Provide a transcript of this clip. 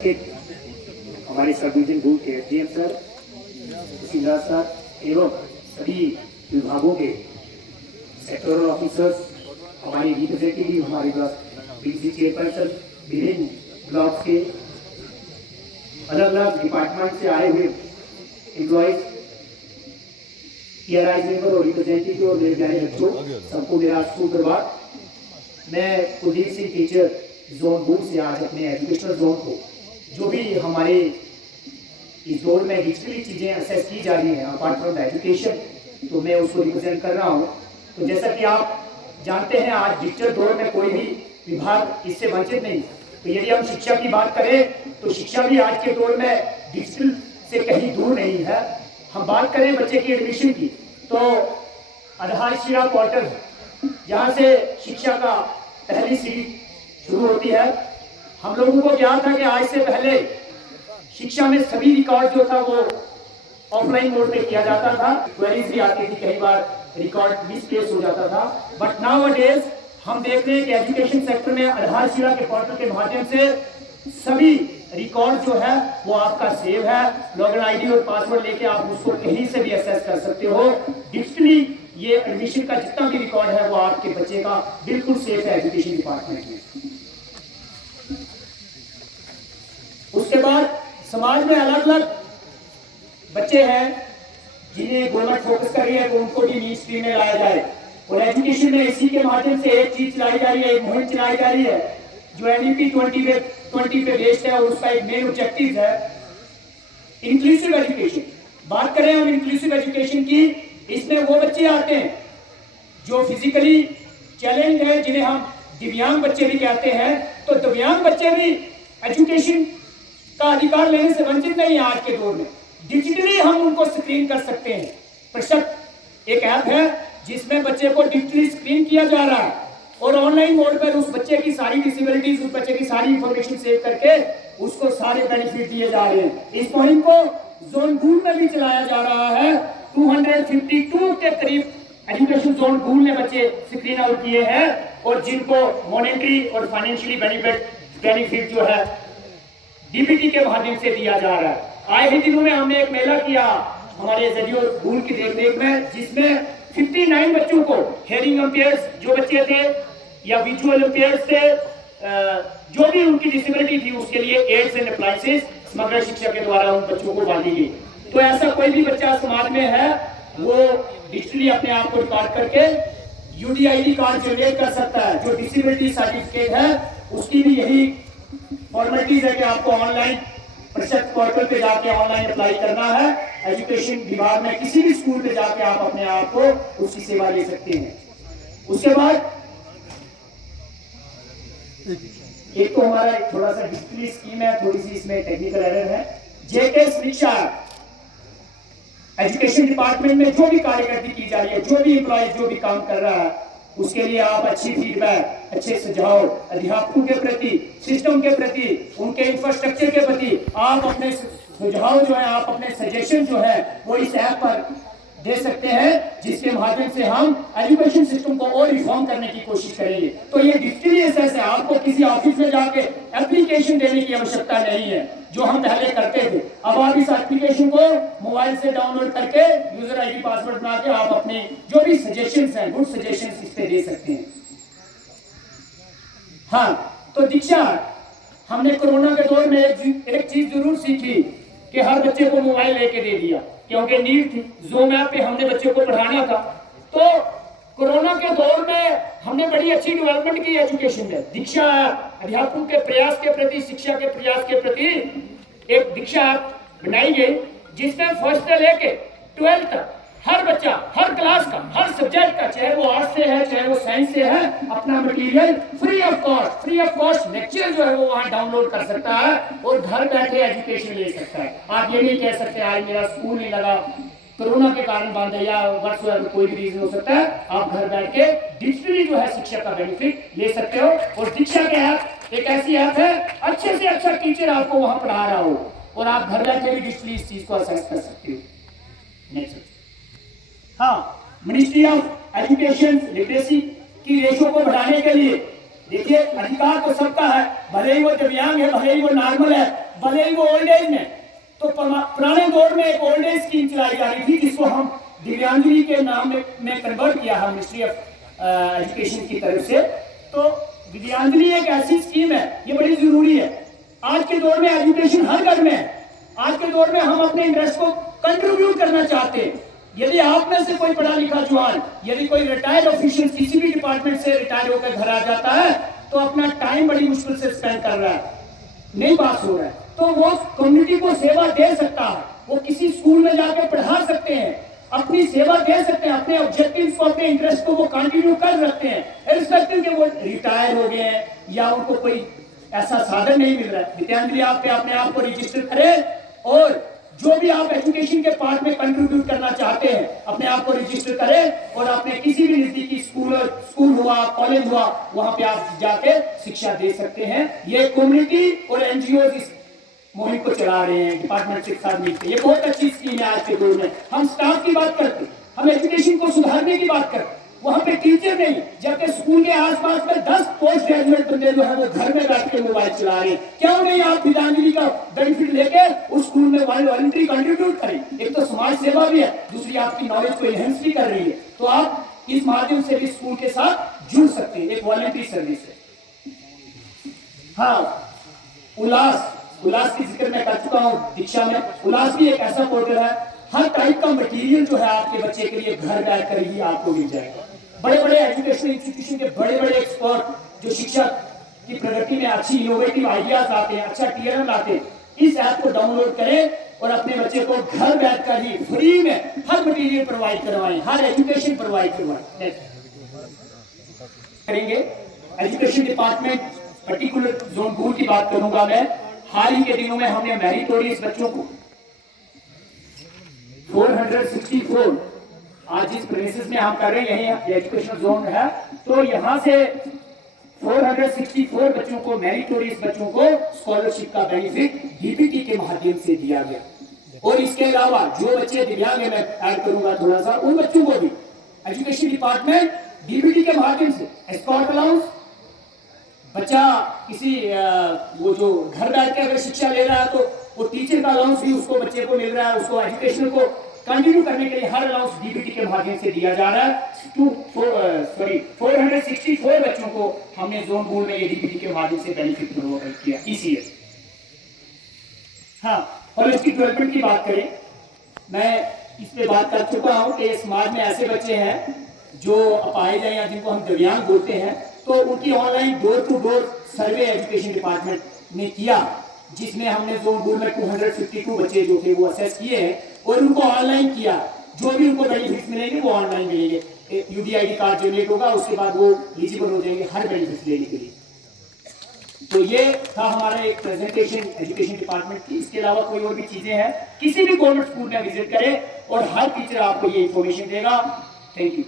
हमारे sub division group के SDM sir, तहसीलदार sir एवं सभी विभागों के सेक्टरल ऑफिसर्स, हमारे रिप्रेजेंटेटिव, हमारे पास बीसी चेयरपर्सन, विभिन्न ब्लॉक के अलग अलग डिपार्टमेंट से आए हुए एम्प्लॉयज, टीआरआई मेंबर और रिप्रेजेंटेटिव और मेरे प्यारे बच्चों, सबको मेरा सुप्रभात। मैं Kuldeep Singh teacher zone booth से आज अपने एजुकेशनल जोन को जो भी हमारे इस दौर में डिजिटली चीज़ें असेस की जा रही हैं अपार्ट फ्रॉम द एजुकेशन, तो मैं उसको रिप्रेजेंट कर रहा हूँ। तो जैसा कि आप जानते हैं, आज डिजिटल दौर में कोई भी विभाग इससे वंचित नहीं। तो यदि हम शिक्षा की बात करें तो शिक्षा भी आज के दौर में डिजिटल से कहीं दूर नहीं है। हम बात करें बच्चे की एडमिशन की, तो आधारशिला पोर्टल जहाँ से शिक्षा का पहली सीढ़ी शुरू होती है। हम लोगों को क्या था कि आज से पहले शिक्षा में सभी रिकॉर्ड जो था वो ऑफलाइन मोड में किया जाता था, क्वेरीज भी आती थी, कई बार रिकॉर्ड मिसप्लेस हो जाता था। बट नाउ अ डेज हम देख रहे हैं कि एजुकेशन सेक्टर में आधारशिला के पोर्टल के माध्यम से सभी रिकॉर्ड जो है वो आपका सेव है। लॉगिन आईडी और पासवर्ड लेके आप उसको कहीं से भी एक्सेस कर सकते हो। डिजिटली ये एडमिशन का जितना भी रिकॉर्ड है वो आपके बच्चे का बिल्कुल सेफ है एजुकेशन डिपार्टमेंट में। उसके बाद समाज में अलग अलग बच्चे हैं जिन्हें गवर्नमेंट फोकस कर रही है, तो उनको भी नीच स्ट्रीम में लाया जाए। और एजुकेशन में इसी के माध्यम से एक चीज चलाई जा रही है, एक मुहिम चलाई जा रही है जो एनईपी 20 पे बेस्ड है, और उसका एक मेन ऑब्जेक्टिव है इंक्लूसिव एजुकेशन। बात करें हम इंक्लूसिव एजुकेशन की, इसमें वो बच्चे आते हैं जो फिजिकली चैलेंज है, जिन्हें हम दिव्यांग बच्चे भी कहते हैं। तो दिव्यांग बच्चे भी एजुकेशन का अधिकार लेने से वंचित नहीं है। आज के दौर में डिजिटली हम उनको स्क्रीन कर सकते हैं। प्रशक्त एक ऐप है जिसमें बच्चे को डिजिटली स्क्रीन किया जा रहा है और ऑनलाइन मोड पर उस बच्चे की सारी डिसेबिलिटीज, उस बच्चे की सारी इंफॉर्मेशन सेव करके उसको सारे बेनिफिट दिए जा रहे हैं। इस मुहिम को जोन बूथ में भी चलाया जा रहा है। 252 के करीब एजुकेशन जोन बूथ ने बच्चे स्क्रीन आउट किए हैं और जिनको मॉनेटरी और फाइनेंशियली बेनिफिट जो है डीबीटी के माध्यम से दिया जा रहा है। आए ही दिनों में हमने एक मेला किया हमारे जेडीओ स्कूल की देखरेख में, जिसमें 59 बच्चों को हेयरिंग इम्पेयर्स जो बच्चे थे या विजुअल इम्पेयर्स थे, जो भी उनकी डिसेबिलिटी थी, उसके लिए एड्स एंड अप्लायंसेस समग्र शिक्षा के द्वारा उन बच्चों को बांटी गई। तो ऐसा कोई भी बच्चा समाज में है वो डिजिटली अपने आप को रिकॉर्ड करके यूडीआईडी कार्ड जनरेट कर सकता है। जो डिसेबिलिटी सर्टिफिकेट है उसकी भी यही फॉर्मेलिटीज है कि आपको ऑनलाइन प्रशक्त पोर्टल पे जाके ऑनलाइन अप्लाई करना है। एजुकेशन विभाग में किसी भी स्कूल पे जाके आप अपने आप को उसकी सेवा ले सकते हैं। उसके बाद एक तो हमारा थोड़ा सा डिजिटली स्कीम है, थोड़ी सी इसमें टेक्निकल एरर है। जेके शिक्षा एजुकेशन डिपार्टमेंट में जो भी कार्यकर्ती की जा रही है, जो भी एम्प्लॉय जो भी काम कर रहा है, उसके लिए आप अच्छी फीडबैक, अच्छे सुझाव अध्यापकों के प्रति, सिस्टम के प्रति, उनके इंफ्रास्ट्रक्चर के प्रति आप अपने सुझाव जो है, आप अपने सजेशन जो है वो इस ऐप पर दे सकते हैं, जिसके माध्यम से हम एजुकेशन सिस्टम को और रिफॉर्म करने की कोशिश करेंगे। तो ये डिजिटली एसेस है, आपको किसी ऑफिस में जाके एप्लीकेशन देने की आवश्यकता नहीं है जो हम पहले करते थे। अब आप इस एप्लीकेशन को मोबाइल से डाउनलोड करके यूजर आईडी पासवर्ड बना के आप अपने जो भी सजेशंस हैं, गुड सजेशंस इस पे दे सकते हैं। हाँ, तो दीक्षा हमने कोरोना के दौर में एक चीज जरूर सीखी कि हर बच्चे को मोबाइल लेके दे दिया, क्योंकि नीड थी। ज़ूम ऐप पे हमने बच्चों को पढ़ाना था। तो कोरोना के दौर में हमने बड़ी अच्छी डेवलपमेंट की एजुकेशन में। दीक्षा अध्यापकों के प्रयास के प्रति, शिक्षा के प्रयास के प्रति एक दीक्षा ऐप बनाई गई, जिसमें फर्स्ट से लेके 12th तक हर बच्चा, हर क्लास का, हर सब्जेक्ट का, चाहे वो आर्ट्स से है चाहे वो साइंस से है, अपना material free of cost lecture जो है वो वहां डाउनलोड कर सकता है और घर बैठे एजुकेशन ले सकता है। आप ये नहीं कह सकते आज मेरा स्कूल नहीं लगा, कोरोना के कारण बंद है या वर्ष कोई भी रीजन हो सकता है। आप घर बैठ के डिजिटली जो है शिक्षा का बेनिफिट ले सकते हो। और दीक्षा के ऐप एक ऐसी ऐप है, अच्छे से अच्छा टीचर आपको वहां पढ़ा रहा हो और आप घर बैठे भी डिजिटली इस चीज को असेस कर सकते हो। नेक्स्ट, हाँ, मिनिस्ट्री ऑफ एजुकेशन लिटरेसी की रेशो को बढ़ाने के लिए देखिए अधिकार तो सबका है, भले ही वो दिव्यांग है, भले ही वो नॉर्मल है, भले ही वो ओल्ड एज में। तो पुराने दौर में एक ओल्ड एज स्कीम चलाई जा रही थी जिसको हम दिव्यांजलि के नाम में कन्वर्ट किया है मिनिस्ट्री ऑफ एजुकेशन की तरफ से। तो दिव्यांजलि एक ऐसी स्कीम है, ये बड़ी जरूरी है। आज के दौर में एजुकेशन हर घर में है। आज के दौर में हम अपने इंटरेस्ट को कंट्रीब्यूट करना चाहते हैं। यदि आप में से कोई पढ़ा लिखा जवान, यदि कोई रिटायर्ड ऑफिशियल किसी भी डिपार्टमेंट से रिटायर होकर घर आ जाता है तो अपना टाइम बड़ी मुश्किल से स्पेंड कर रहा है, नहीं पास हो रहा है, तो वो कम्युनिटी को सेवा दे सकता है। वो किसी स्कूल में जाकर पढ़ा सकते हैं, अपनी सेवा दे सकते हैं, अपने ऑब्जेक्टिव्स को, अपने इंटरेस्ट को वो कंटिन्यू कर सकते हैं, इर्रिस्पेक्टिव के वो रिटायर हो गए हैं या उनको कोई ऐसा साधन नहीं मिल रहा है। दिव्यांजलि आप पे अपने आप को रजिस्टर करें और जो भी आप एजुकेशन के पार्ट में कंट्रीब्यूट करना चाहते हैं अपने आप को रजिस्टर करें और अपने किसी भी नजदीकी स्कूल हुआ, कॉलेज हुआ, वहां पे आप जाके शिक्षा दे सकते हैं। ये कम्युनिटी और एनजीओ इस मुहिम को चला रहे हैं डिपार्टमेंट के साथ मिलकर। ये बहुत अच्छी स्कीम है। आज के दौर में हम स्टाफ की बात करते, हम एजुकेशन को सुधारने की बात करते, वहां पे टीचर नहीं, जबकि स्कूल के आसपास में 10 पोस्ट ग्रेजुएट बंदे जो है वो घर में बैठ के मोबाइल चला रहे हैं। क्यों नहीं आप दिव्यांजलि का बेनिफिट लेके उस स्कूल में वॉलंटरी कंट्रीब्यूट करें? एक तो समाज सेवा भी है, दूसरी आपकी नॉलेज को एनहेंस भी कर रही है। तो आप इस माध्यम से भी स्कूल के साथ जुड़ सकते हैं, एक वॉलंटरी सर्विस है। हाँ, उल्लास की जिक्र मैं कर चुका हूँ दीक्षा में। उल्लास भी एक ऐसा पोर्टल है, हर टाइप का मटेरियल जो है आपके बच्चे के लिए घर बैठकर ही आपको मिल जाएगा। बड़े बड़े एजुकेशनल इंस्टीट्यूशन के बड़े बड़े एक्सपर्ट जो शिक्षा की प्रगति में अच्छी इनोवेटिव आइडियाज आते हैं, अच्छा टीएरएम लाते हैं, इस ऐप को डाउनलोड करें और अपने बच्चे को घर बैठकर ही फ्री में हर मटेरियल प्रोवाइड करवाएं, हर एजुकेशन प्रोवाइड करवाएं करेंगे। एजुकेशन डिपार्टमेंट पर्टिकुलर जोन 2 की बात करूंगा मैं। हाल ही के दिनों में हमने मेरिटोरियस बच्चों को 464 आज जिस प्रेमिसेस में हम कर रहे हैं यही एजुकेशनल जोन है, तो यहां से 464 बच्चों को, मेरिटोरियस बच्चों को स्कॉलरशिप का बेनिफिट डीबीटी के माध्यम से दिया गया। और इसके अलावा जो बच्चे दिव्यांग है, मैं ऐड करूंगा थोड़ा सा, उन बच्चों को भी एजुकेशन डिपार्टमेंट डीबीटी के माध्यम से एस्कॉर्ट अलाउंस, बच्चा किसी वो जो घर बैठ के अगर शिक्षा ले रहा है तो वो टीचर का अलाउंस भी उसको बच्चे को मिल रहा है, उसको एजुकेशन को कंटिन्यू करने के लिए हर अलाउंस डीबीटी के माध्यम से दिया जा रहा है। 464 बच्चों को हमने जोन 2 में ये डीबीटी के माध्यम से बेनिफिट प्रोवाइड किया ईसीएस। हाँ, होलिस्टिक डेवलपमेंट की बात करें, मैं इस पे बात कर चुका हूँ कि समाज में ऐसे बच्चे हैं जो अपाहिज हैं या जिनको हम दिव्यांग बोलते हैं, तो उनकी online door to door survey education department ने किया, जिसमें हमने जोन 2 में 252 बच्चे जो थे वो असेस किए हैं और उनको ऑनलाइन किया। जो भी उनको बेनिफिट्स मिलेंगे वो ऑनलाइन मिलेंगे। यूडीआईडी कार्ड जनरेट होगा, उसके बाद वो एलिजिबल हो जाएंगे हर बेनिफिट्स लेने के लिए। तो ये था हमारा एक प्रेजेंटेशन एजुकेशन डिपार्टमेंट की। इसके अलावा कोई और भी चीजें हैं, किसी भी गवर्नमेंट स्कूल में विजिट करें और हर टीचर आपको ये इंफॉर्मेशन देगा। Thank you.